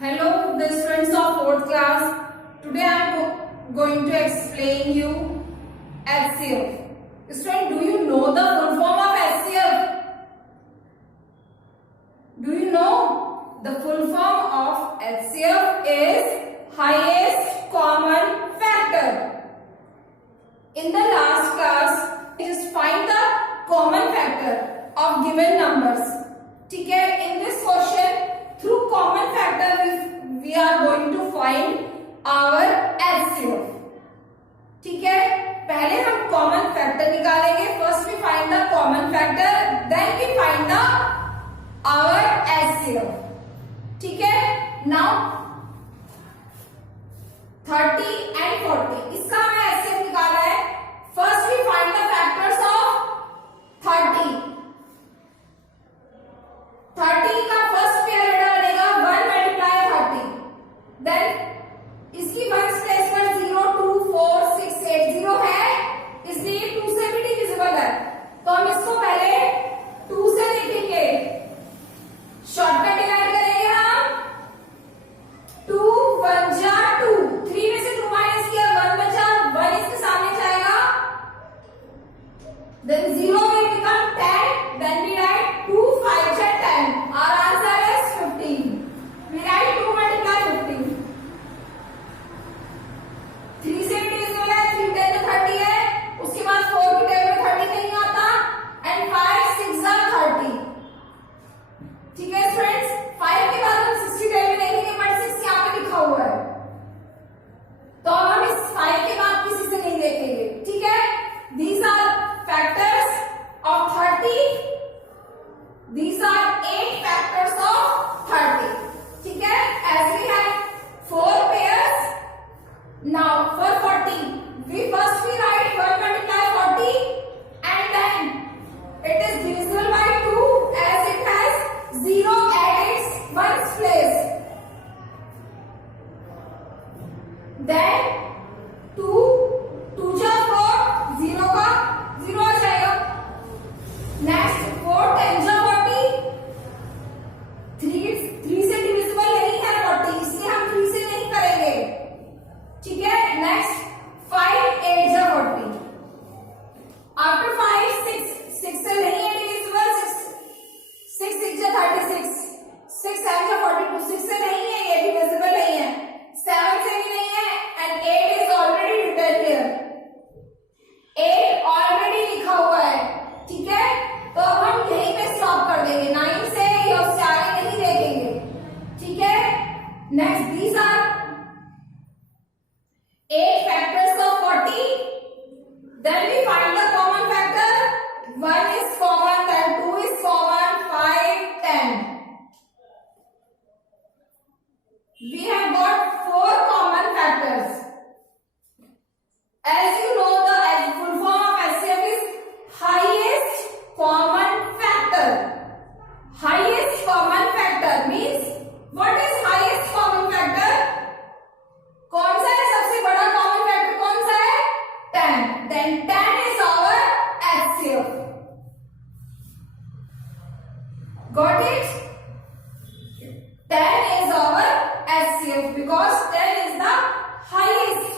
Hello, the students of 4th class. Today I am going to explain you HCF. Student, do you know the full form of HCF? Do you know the full form of HCF is highest common factor. In the last class, just find the common factor of given numbers. ठीक है? In this question, through common factor we are going to find our HCF. ठीक है? पहले हम common factor निकालेंगे. First we find the common factor, then we find the our HCF. ठीक है? Now 30 and 40 इसका हमें HCF निकाला है. First we find the factors of 30. 30 का फर्स्ट पेयर बनेगा 1 मल्टीप्लाई 30. देन इसकी वंस प्लेस पर 0 2 4 6 8 0 है, इसलिए 2 से भी डिविजिबल है. तो हम इसको पहले 2 से लिखेंगे. शॉर्टकट डिवाइड करेंगे हम. 2 1 जा 2, 3 में से 2 माइनस किया 1 बचा, 1 इसके सामने जाएगा. Then 0 will become 10. Then we write 2 5 जा 10. Our answer is 15. We write 2 multiply 15. 3 से डिविजिबल है, 3 10 तो 30 है. उसके बाद 4 की टेबल में 30 नहीं आता. एंड 5 6 जा 30. ठीक है फ्रेंड्स, 5 के बाद हम 60 टेबल में देखेंगे, बट 6 यहाँ पे लिखा हुआ है, तो अब हम इस 5 के बाद किसी से नहीं देखेंगे. ठीक है? These are factors of 30. These are 8 factors of 30. ठीक है? As we have 4 pairs. Now for 40, we write 1 multiply 40, and then it is divisible by 2 as it has 0 at its ones place. Then 2 2 जा 4, 0 का 0 आ जाएगा. Next 4 10 जा 40. 3 से divisible नहीं है 40, इसलिए हम 3 से नहीं करेंगे. ठीक है? नेक्स्ट 5 8 जा 40. आफ्टर 5 6 से नहीं है डिविजिबल. 6 6 जा 36. 6 7 जा 42. 6 से नहीं है, ये डिविजिबल नहीं है. 7 से भी नहीं है, and 8 is already written here. 8 already लिखा हुआ है. ठीक है? तो अब हम यहीं पे स्टॉप कर देंगे. 9 से या उससे आगे नहीं देखेंगे. ठीक है? Next these are 8 factors of 40. Then we find the common factor. 1 is common, then 2 is common, 5 10. We have got 4 common factors. As you know, the full form of HCF is highest common factor. Highest common factor means what is highest common factor? कौन सा है सबसे बड़ा common factor? कौन सा है? 10. Then 10 is our HCF. Got it? 10 is our HCF because 10 is the highest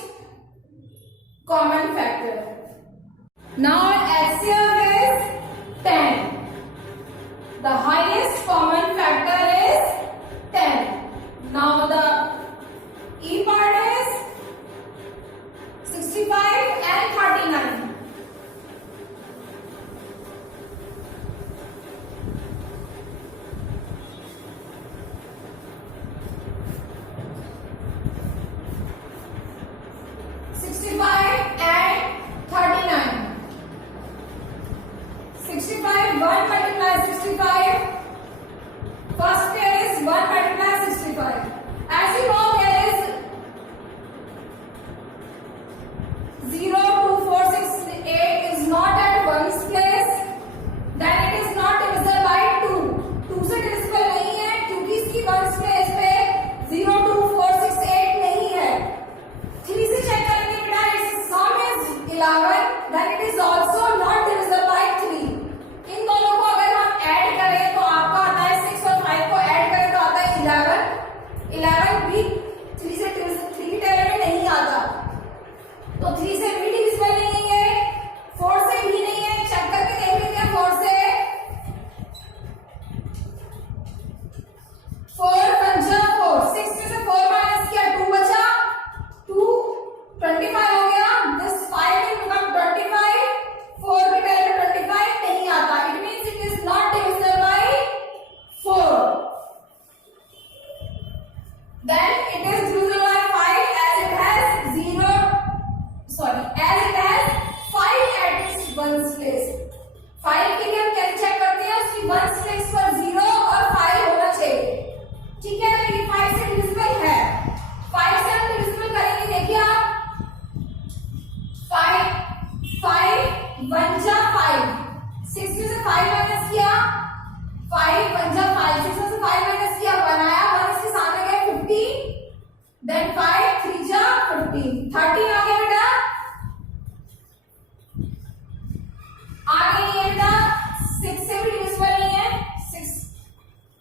common factor. Now HCF is 10. The highest common factor is 10. Now the E part is 65 and 39. 5 minus किया, 5 पंजा 5, 6 में से 5 minus किया, 1 आया, 1 इसके सामने गया 50, then 5 3 जा 15, 13 आ गया बेटा, आगे ये बेटा 6 से भी डिविजिबल नहीं है, 6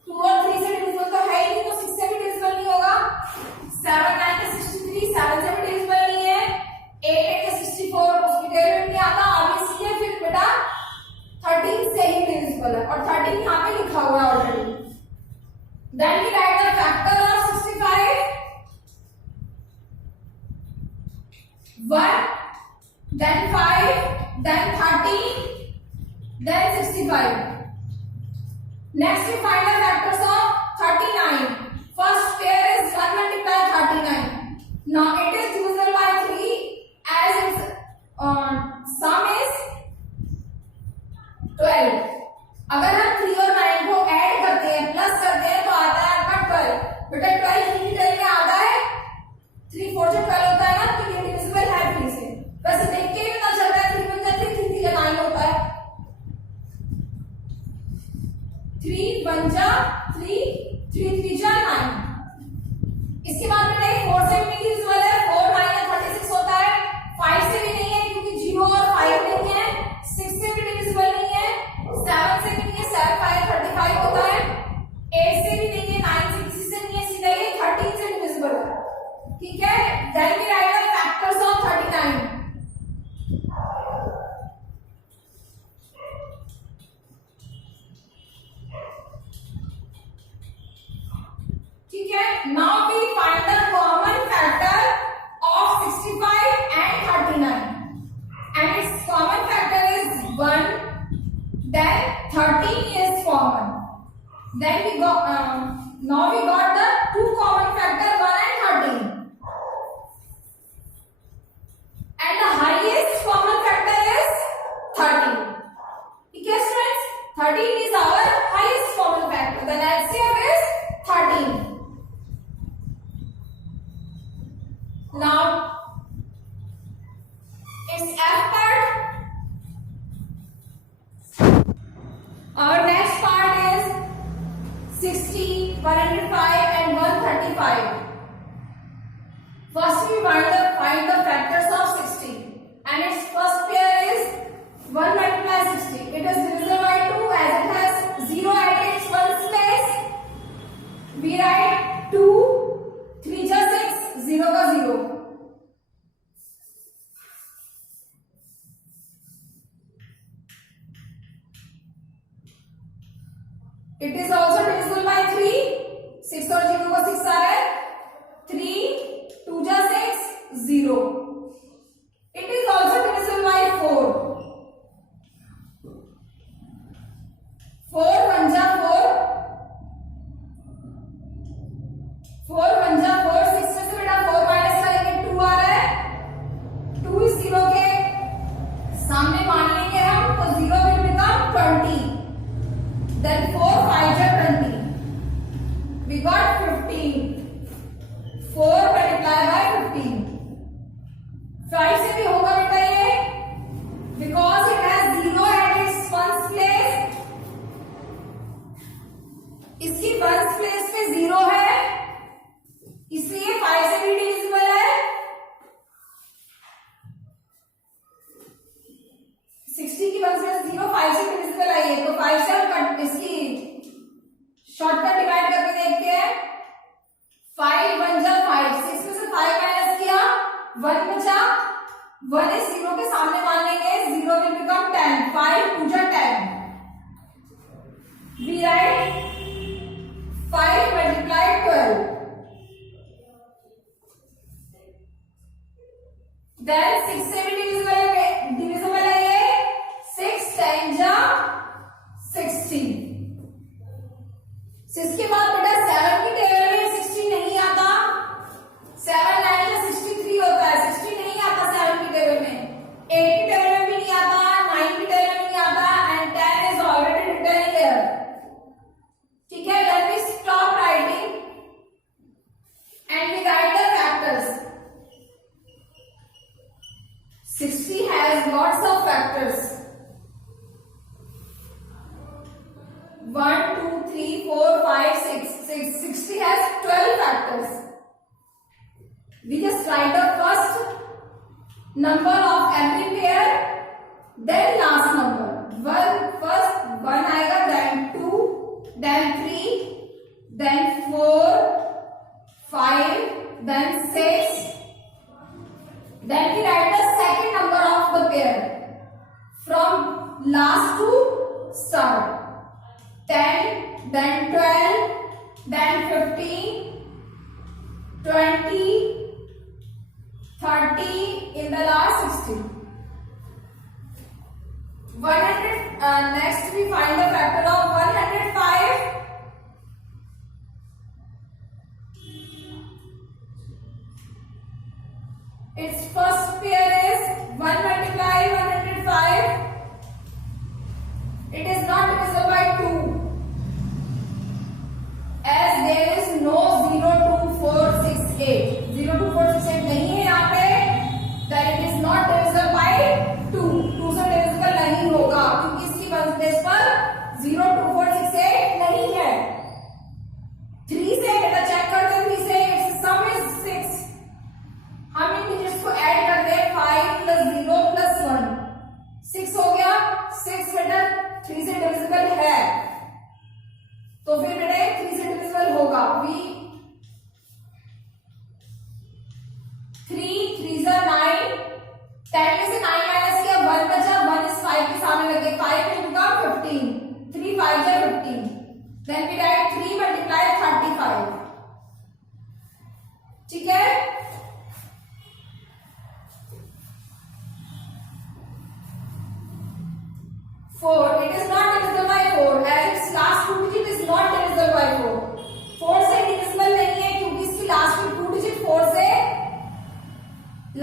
2 और 3 से डिविजिबल तो है ही नहीं, तो 6 से भी डिविजिबल नहीं होगा, 7 9 के 63, 7 से भी डिविजिबल नहीं है, 8 8 के 64 उसकी डेरिवेटिव नहीं आता, अब इसलिए फिर बेटा 13 से ही डिविजिबल है, और 13 यहाँ पे लिखा हुआ है already. Then we write the factor of 65, 1, then 5, then 13, then 65. Next we find the factors of 39. First pair is 1 multiply 39. Now it is divisible by 3 as its sum is 12. अगर हम 3 और 9 को ऐड करते हैं, प्लस करते हैं, तो आता है आपका 12. बेटा 12 3 की टर्म में आता है, 3 4 से 12 होता है ना, तो ये डिविजिबल है 3 से। वैसे देख के भी पता चल रहा है 3 बन जाती है, 3 3 जा 9 होता है, 3 बन जा 3, 3 3 जा 9। इसके बाद बेटा 4 से भी नहीं डिविजिबल है, 4 9 या 36 होता है, 5 से भी नहीं है क्योंकि 0 और 5 नहीं है, 6 से भी डिविजिबल नहीं है, 7 से भी नहीं है, 7 5 35 होता है, 8 से भी नहीं है, 9 से किसी से नहीं है, सीधा ये 13 से डिविजिबल है, ठीक है। Then we write the factors of 39, ठीक है। Now we find the common factor of 65 and 39, and its common factor is 1, then 13 is common, then we got now we got the two common factor 1 and 13, and the highest common factor is 13, ठीक है students, 13 is our highest common factor, then LCM is 13. Now it's F part. Our next part is 60, 105 and 135. First we find the factors of 60, and its first pair is 1 multiply 60. It is divisible by 2 as it has 0 at its ones place. We write 2, 3 जा 6, 0 का 0. It is also divisible by 3, 6 और 0 को 6 आ रहा है, 3 2 जा 6, 0. It is also divisible by 4, 4 1 जा 4, 4 1 जा 4, 6 में से बेटा 4 माइनस करेंगे 2 आ रहा है, 2 इस 0 के सामने मान लेंगे हम, तो 0 will become 20. Then 4 5 जा 20, we got 15, 4 multiply by 15. 5 से भी होगा बेटा ये, because it has 0 at its ones place, इसकी ones place पे 0 है, इसलिए 5 से भी डिविजिबल है, 60 की ones place 0, 5 से डिविजिबल आई है, तो 5 से हम इसकी शॉर्टकट डिवाइड करके देखते हैं, 5 1 जा 5, 6 में से 5 माइनस किया, 1 बचा, 1 इस 0 के सामने मान लेंगे, 0 will become 10, 5 2 जा 10. We write 5 multiply 12. Then 6 से भी डिविजिबल है ये, 6 10 जा 60. 6 के बाद बेटा 7 की टेबल में 60 नहीं आता, 7 9 जा 63 होता है, 60 नहीं आता 7 की टेबल में, 8 की टेबल में भी नहीं आता, 9 की टेबल में नहीं आता, and 10 is already written here, ठीक है। Let me stop writing and we write the factors. 60 has lots of factors. 60 has 12 factors. We just write the first number of every pair, then last number. First 1 आएगा, then 2, then 3, then 4, 5, then 6. Then we write the second number of the pair from last to start. 10, then 12, then 15, 20, 30, in the last 60. 100. Next we find the factor of 105. Its first pair is 1 multiply 105. It is not divisible by 2 as there is no 02468. 02468 नहीं है यहाँ पे, that it is not divisible by 2. 2 से divisible नहीं होगा क्योंकि इसकी percentage पर 02468 नहीं है. 3 से बेटा चेक करते, 3 से its sum is 6. हम इन डिजिट्स को ऐड कर दे, 5 प्लस 0 प्लस 1, 6 हो गया. 6 बेटा 3 से डिविजिबल है, तो फिर बेटा 3 से डिविजिबल होगा. 3 जा 9, 10 में से 9 माइनस किया, 1 बचा. 1 इस 5 के सामने लगे, 5 इनटू 15. 3 5 जा 15. Then we write 3 multiply 35. ठीक है. 4. It is not divisible by 4 as its last 2 digit is not divisible by 4. 4 से divisible नहीं है क्योंकि इसकी लास्ट की 2 digit 4 से,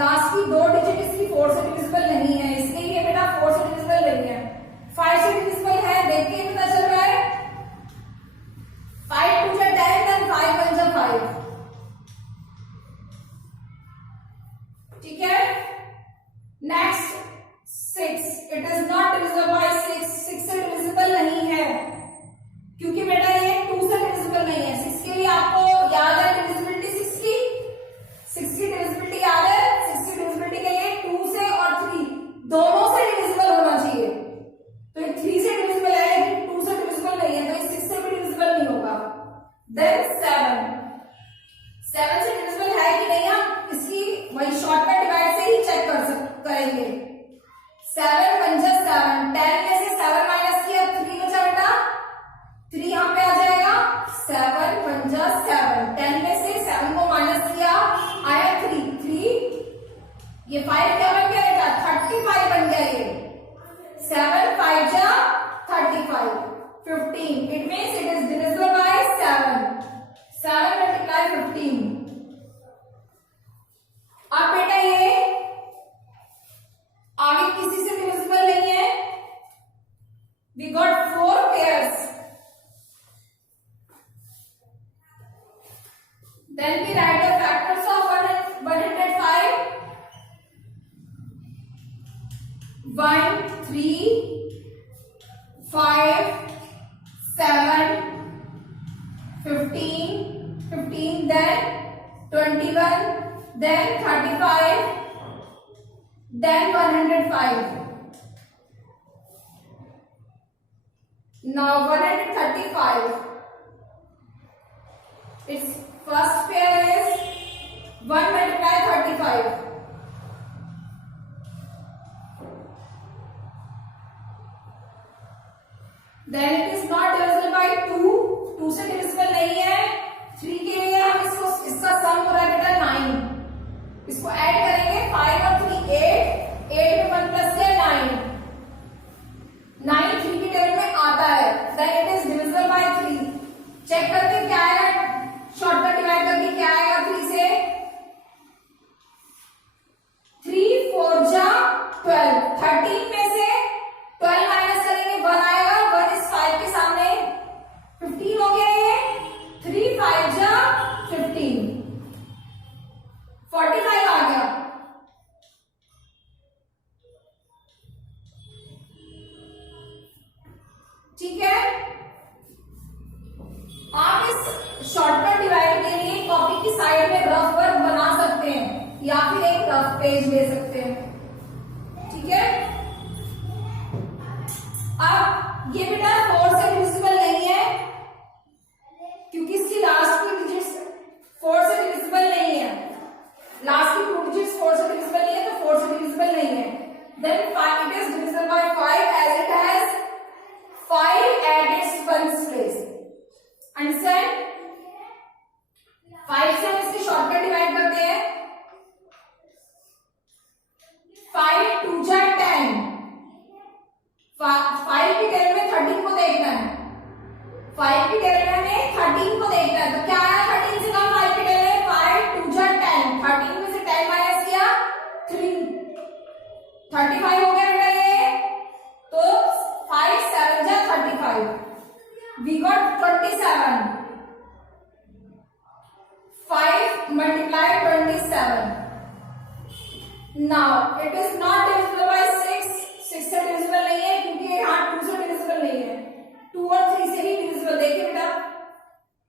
लास्ट की 2 digit इसकी 4 से divisible नहीं है, इसलिए ये बेटा 4 से divisible नहीं है. 5 से divisible है, देख के पता चल रहा है. 5 2 जा 10, then 5 1 जा 5. ठीक है. Next 6. It is not divisible by 6. 6 से divisible नहीं है क्योंकि बेटा ये 2 से divisible नहीं है. 6 के लिए आपको याद है divisibility 6 की. 6 की divisibility याद है. 6 की divisibility के लिए 2 से और 3 दोनों से divisible होना चाहिए. तो ये 3 से divisible है लेकिन 2 से divisible नहीं है, तो ये 6 से भी divisible नहीं होगा. Then 7. 7 से divisible है कि नहीं, हम इसकी वही शॉर्टकट डिवाइड से ही चेक करेंगे. 7 1 जा 7. 10 में से 7 माइनस किया, 3 बचा बेटा. 3 यहाँ पे आ जाएगा. 7 1 जा 7. 10 में से 7 को माइनस किया, आया 3. 3 ये 5 क्या बन गया बेटा, 35 बन गया. ये 7 5 जा 35. 15. It means it is divisible by 7. 7 multiply 15. अब बेटा ये आगे किसी से divisible नहीं है. We got 4 pairs. Then we write the factors of 105. 1 3 5 7 15 15, then 21, then 35, then 105. Now 135. Its first pair is 1 multiply 35. Then it is not divisible by 2. 2 से divisible नहीं है. 3 के लिए हम इसका सम हो रहा है बेटा 9. इसको ऐड करेंगे 5 और 3 8. 8 में 1 प्लस है 9. 9 3 की टेबल में आता है. Then it is divisible by 3. Check करते क्या आएगा. शॉर्टकट डिवाइड करके क्या आएगा 3 से. 3 4 जा 12. 13 में से 12 माइनस करेंगे 1 आएगा. 1 इस 5 के सामने 13 को देखता है तो क्या आया 13 से कम 5 की टेबल में 5 2 जा 10, 13 में से 10 माइनस किया 3, 35 हो गया बेटा ये, तो 5 7 जा 35, we got 27, 5 multiply 27. Now it is not divisible by 6, 6 से divisible नहीं है क्योंकि यहाँ 2 से divisible नहीं है, 2 और 3 से ही divisible, देखिए बेटा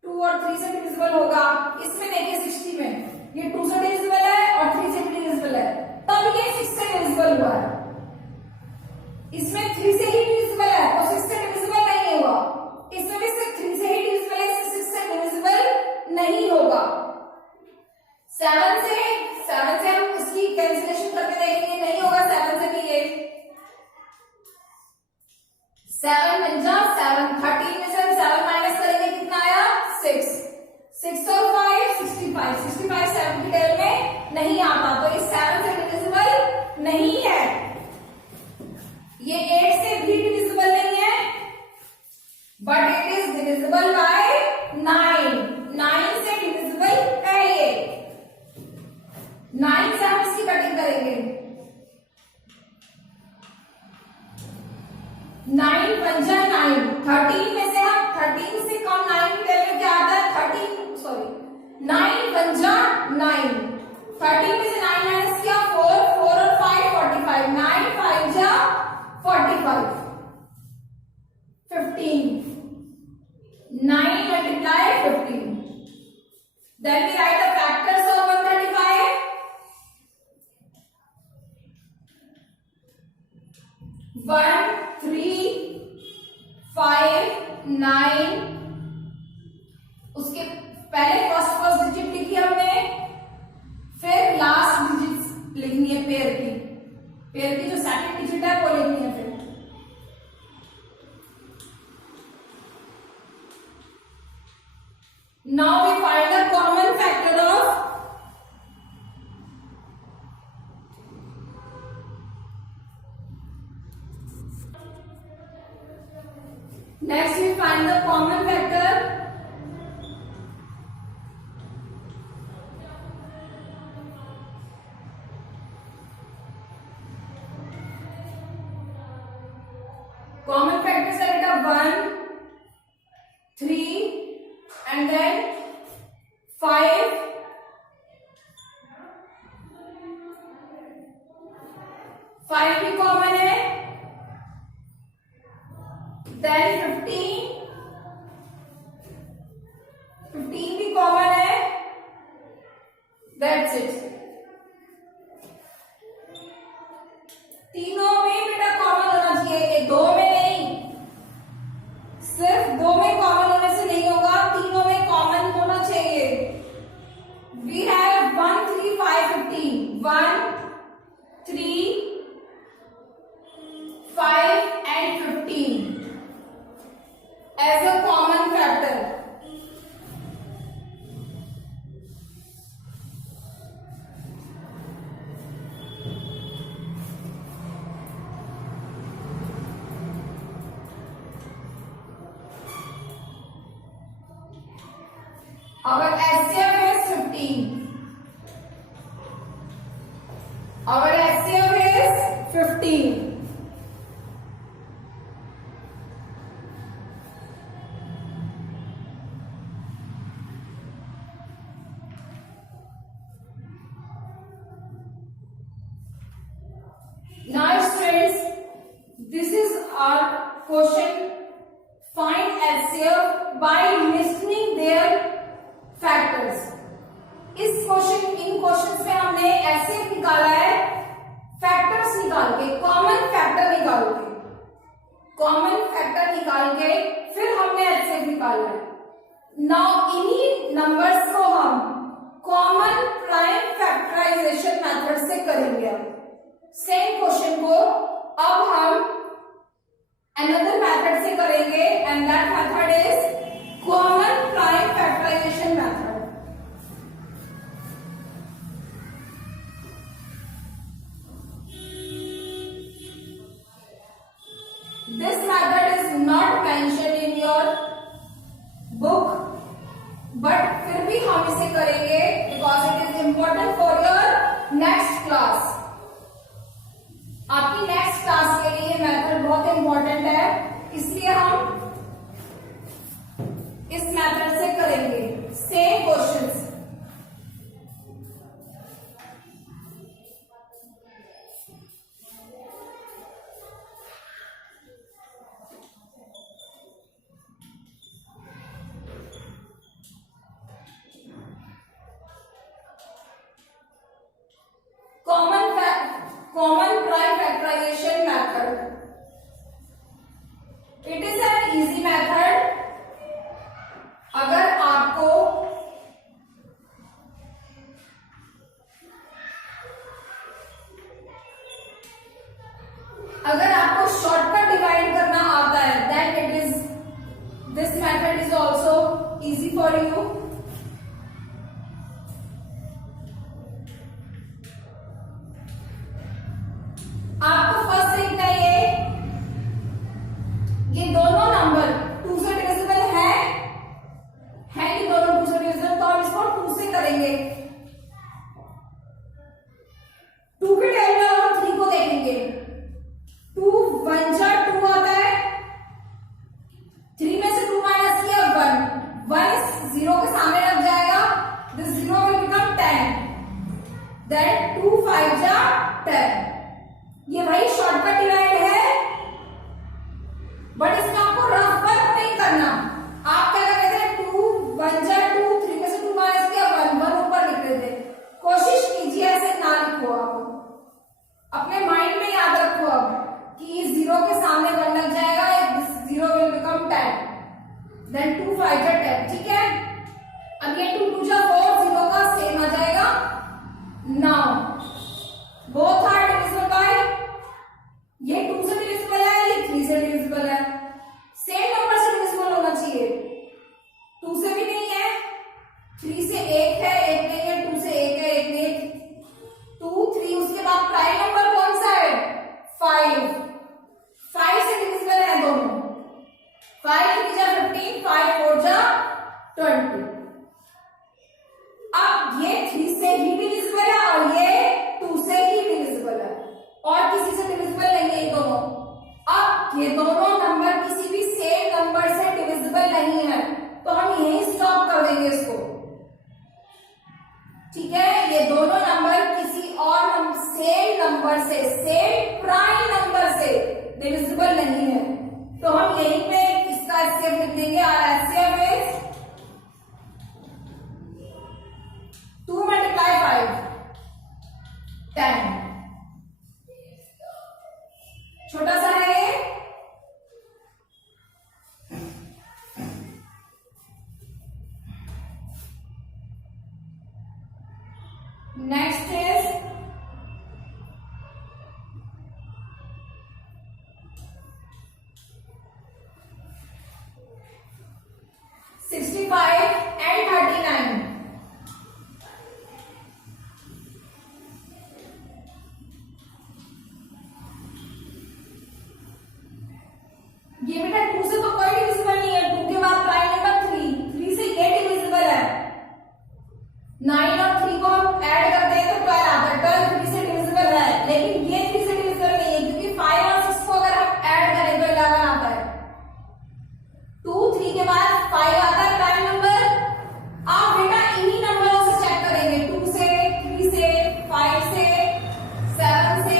2 और 3 से divisible होगा, इसमें देखिए 60 में ये 2 से divisible है और 3 से भी divisible है, तब ये 6 से divisible हुआ है, इसमें 3 से ही divisible है तो 6 से divisible नहीं हुआ, इसमें भी सिर्फ 3 से ही divisible है, इससे 6 से divisible नहीं होगा। 7 से हम इसकी कैंसिलेशन करके देखेंगे, नहीं होगा 7 से भी ये, 7 बन जा 7, 13 में से हम 7 माइनस करेंगे कितना आया 6, 6 और 5 65, 65 7 की टेबल में नहीं आता तो इस 7 से डिविजिबल नहीं है, ये 8 से भी डिविजिबल नहीं है, but it is divisible by 9, 9 से डिविजिबल है ये, 9 से हम इसकी कटिंग करेंगे, 9 पंजा 9, 13 में से हम 13 से कम 9 की टेबल में क्या आता है 9 पंजा 9, 13 में से 9 माइनस किया 4, 4 और 5 45, 9 5 जा 45, 15, 9 multiply 15, then we write the factors of 135, 1 3 5 9, उसके पहले फर्स्ट डिजिट लिखी हमने, फिर लास्ट डिजिट लिखनी है पेयर की जो सेकंड डिजिट है वो लिखनी है फिर। Now we find the common factor of next we find the common factor है बेटा 1 3 and then 5 5 भी कॉमन है, then 15 भी कॉमन है, that's it। तीनों में बेटा कॉमन होना चाहिए, दो में नहीं, सिर्फ दो में कॉमन होने से नहीं होगा, तीनों में कॉमन होना चाहिए। We have 1 3 5 15, 1 3 5 and 15 as a common factor। Our HCF is 15. Our HCF is 15. Now students, this is our question. Find HCF by listening their factors. In questions में हमने ऐसे निकाला है फैक्टर्स निकाल के, कॉमन फैक्टर निकाल के फिर हमने ऐसे निकाला है। नाउ इन्हीं नंबर्स को हम कॉमन प्राइम फैक्टराइजेशन मेथड से करेंगे। सेम क्वेश्चन को अब हम अनदर मेथड से करेंगे and that method is common prime factorization method। This method is not mentioned in your book common prime factorization method. It is an easy method. अगर आपको shortcut divide करना आता है, then it is this method is also easy for you. आपको first देखना ये दोनों number 2 से डिविजिबल है कि दोनों 2 से डिविजिबल, तो हम इसको 2 से करेंगे। 2 के टेबल में हम 3 को देखेंगे। 2 1 जा 2 आता है, 3 में से 2 माइनस किया 1 0 के सामने लग जाएगा, दिस 0 विल बिकम 10, देन 2 5 जा 10। ये भाई शॉर्टकट डिवाइड है, बट इसमें आपको रफ वर्क नहीं करना। आप क्या कर रहे थे, 2 1 जा 2, 3 में से 2 माइनस किया 1 ऊपर लिख रहे थे। कोशिश कीजिए ऐसे ना लिखो, आप अपने माइंड में याद रखो अब कि 0 के सामने 1 लग जाएगा, 0 विल बिकम 10, देन 2 5 जा 10, ठीक है। अब ये 2 2 जा 4, 0 का सेम आ जाएगा। Now both are divisible by, ये 2 से डिविजिबल है, ये 3 से डिविजिबल है, सेम नंबर से डिविजिबल होना चाहिए। 2 से भी नहीं है, 3 से 1 है, 1 नहीं है, 2 से 1 है, 1 नहीं, 2 3, उसके बाद प्राइम नंबर कौन सा है, 5 से डिविजिबल है दोनों। 5 3 जा 15, 5 4 जा 20। अब ये 3 से ही डिविजिबल है और ये 2 से ही डिविजिबल है, और किसी से डिविजिबल नहीं है ये दोनों। अब ये दोनों नंबर किसी भी सेम नंबर से डिविजिबल नहीं है, तो हम यही स्टॉप कर देंगे इसको, ठीक है। ये दोनों नंबर किसी और सेम नंबर से, सेम प्राइम नंबर से डिविजिबल नहीं है, तो हम यहीं पे इसका एचसीएफ लिख देंगे। और एचसीएफ इज 2 मल्टीप्लाई 5 10, छोटा सा है ये। Next is 65 and 39। ये बेटा 2 से तो कोई डिविजिबल नहीं है, 2 के बाद प्राइम नंबर 3 से ये डिविजिबल है। 9 और 3 को हम ऐड करते हैं तो 12 आता है, 12 3 से डिविजिबल है, लेकिन ये 3 से डिविजिबल नहीं है, क्योंकि 5 और 6 को अगर हम ऐड करें तो 11 आता है। 2 3 के बाद 5 आता है प्राइम नंबर। आप बेटा इन्हीं नंबरों से चेक करेंगे, 2 से 3 से 5 से 7 से,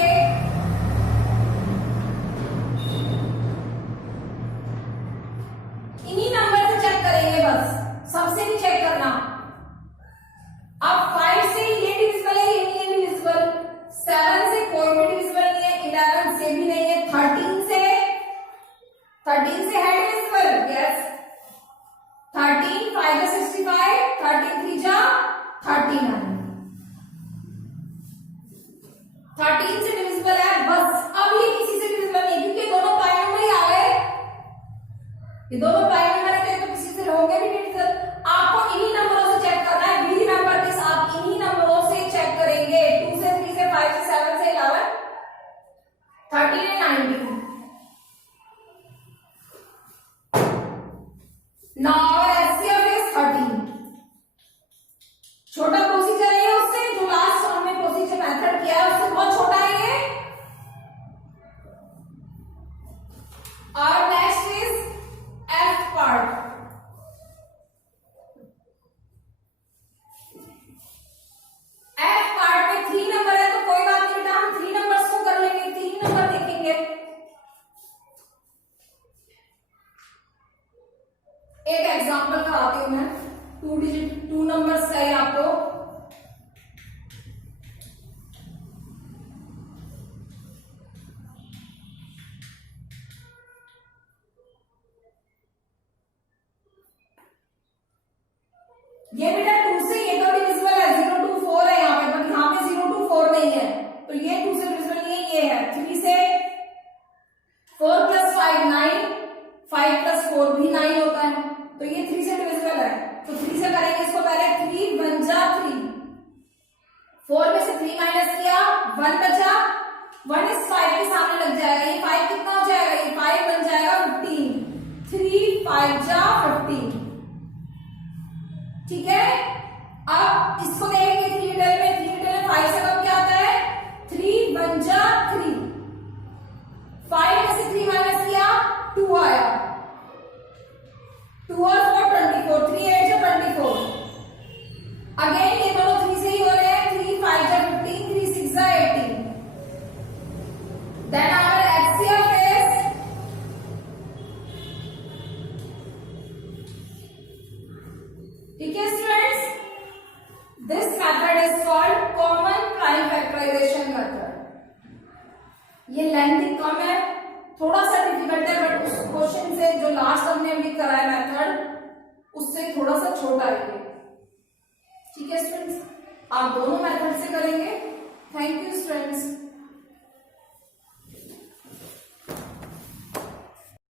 इन्हीं नंबर से चेक करेंगे, बस सबसे नहीं चेक करना। अब 5 से ये डिविजिबल है, ये नहीं है डिविजिबल, 7 से कोई भी डिविजिबल नहीं है, 11 से भी नहीं है, 13 से है डिविजिबल, यस 13 5 जा 65, 13 3 जा 39, 13 से डिविजिबल है बस। अब ये किसी से डिविजिबल नहीं, क्योंकि दोनों प्राइम नंबर ही आ गए, ये दोनों प्राइम नंबर है तो किसी से होंगे भी डिविजिबल। आपको इन्हीं नंबरों से चेक करना है, बी नंबर दिस आप इन्हीं नंबरों से चेक करेंगे, 2 से 3 से 5 से 7 से 11 13 and 19। Now HCF is 13। छोटा प्रोसीजर है उससे, जो लास्ट हमने प्रोसीजर मेथड किया है उससे बहुत छोटा है ये। और next is F part. F part में 3 नंबर है, तो कोई बात नहीं बेटा, हम 3 नंबर्स को कर लेंगे, 3 नंबर देखेंगे। एक एग्जांपल कराती हूं मैं, 2 नंबर्स का ही आपको। ये बेटा 2 से ये तो डिविजिबल है, 0 2 4 है यहाँ पे, पर यहाँ पे 0 2 4 नहीं है, तो ये 2 से डिविजिबल नहीं है, ये है। 3 से 4 + 5 9, 5 + 4 भी 9 होता है, तो ये 3 से डिविजिबल है, तो 3 से करेंगे इसको पहले। 3 1 जा 3, 4 में से 3 माइनस किया, 1 बचा, 1 इस 5 के सामने लग जाएगा, ये 5 कितना हो जाएगा, ये 5 बन जाएगा 15, 3 5 जा 15, ठीक है। अब इसको देखेंगे 3 डिटेल में, 3 डिटेल में 5 से कब क्या आता है, 3 1 जा 3, 5 में से 3 माइनस किया, 2 आया, 2 और 4 24, 3 8 जा 24, अगेन ये दोनों 3 से ही हो रहे हैं, 3 5 जा 15, 3 6 जा 18, then our HCF is ठीक है students, this method is called common prime factorization method. ये लेंथ कम है, थोड़ा सा डिफिकल्ट है, बट उस क्वेश्चन से जो लास्ट हमने अभी कराया मेथड उससे थोड़ा सा छोटा है, ठीक है स्टूडेंट्स। आप दोनों मेथड से करेंगे। Thank you students.